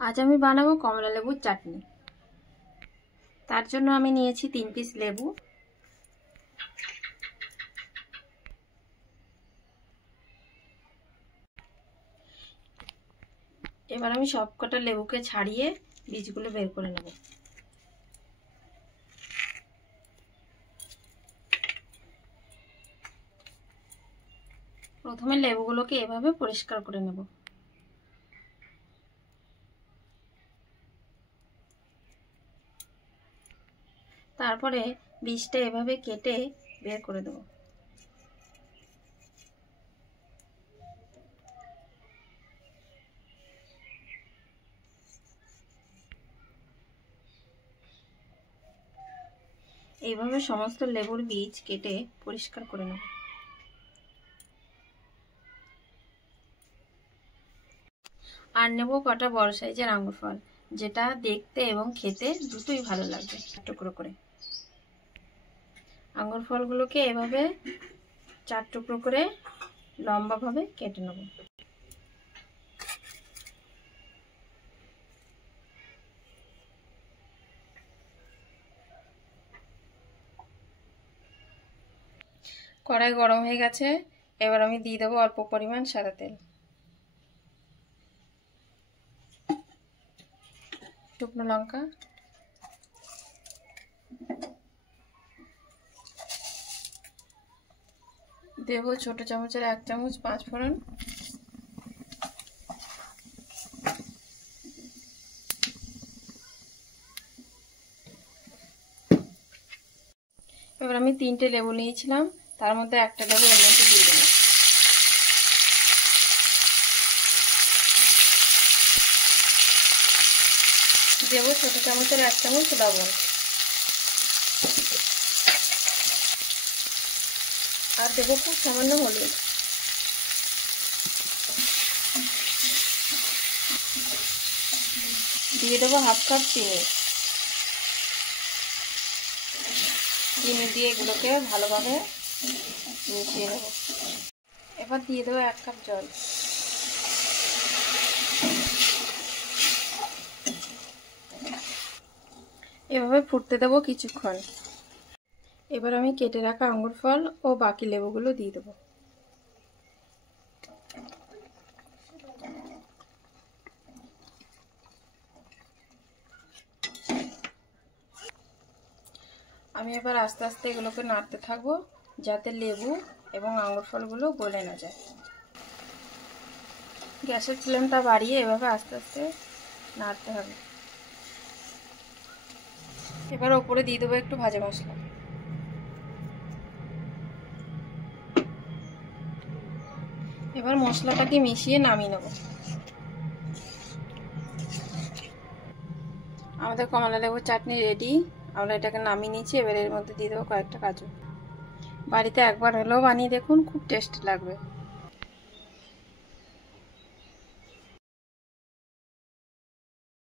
आज আমি বানাবো কমলা লেবুর চাটনি। তার জন্য আমি নিয়েছি 3 পিস লেবু। এবার আমি সবকটা লেবুকে ছাড়িয়ে বীজগুলো বের করে নেব। প্রথমে লেবুগুলোকে এভাবে পরিষ্কার করে নেব। তারপরে বীজটা এভাবে কেটে বের করে দেব। এইভাবে সমস্ত লেবুর বীজ কেটে পরিষ্কার করে নেব। আর নেব কটা বড় সাইজের আঙ্গুর ফল, যেটা দেখতে এবং খেতে দুটোই ভালো লাগবে। টুকরো করে আঙ্গুর ফলগুলোকে এভাবে 4 টুকরো করে লম্বাভাবে কেটে নেব। কড়াই গরম হয়ে গেছে, এবার আমি দিয়ে দেবো অল্প পরিমাণ সাদা তেল, শুকনো লঙ্কা, দেবো ছোট চামচের 1 চামচ 5 ফোড়ন, এবার আমি 3টে লেবু নিয়েছিলাম, তার মধ্যে একটা লেবু এর মধ্যে দিয়ে দেবো। দেবো ছোট চামচের 1 চামচ লবণ, আর দেবো খুব সামান্য হলুদ। দিয়ে দেবো 1/2 কাপ চিনি। চিনি দিয়ে এগুলোকে ভালোভাবে মিশিয়ে দেবো। এবার দিয়ে দেবো 1 কাপ জল। এভাবে ফুটতে দেবো কিছুক্ষণ। এবার আমি কেটে রাখা আঙ্গুর ফল ও বাকি লেবুগুলো দিয়ে দেবো। আমি এবার আস্তে আস্তে এগুলোকে নাড়তে থাকবো, যাতে লেবু এবং আঙ্গুর ফলগুলো গলে না যায়। গ্যাসের ফ্লেমটা বাড়িয়ে এভাবে আস্তে আস্তে নাড়তে হবে। এবার ওপরে দিয়ে দেবো একটু ভাজা মশলা। এবার মশলাটাকে মিশিয়ে নামিয়ে নেব। আমাদের কমলা লেবুর চাটনি রেডি। আমরা এটাকে নামিয়ে নিয়েছি। এবার এর মধ্যে দিয়ে দেবো কয়েকটা কাজু। বাড়িতে একবার হলেও বানিয়ে দেখুন, খুব টেস্টি লাগবে।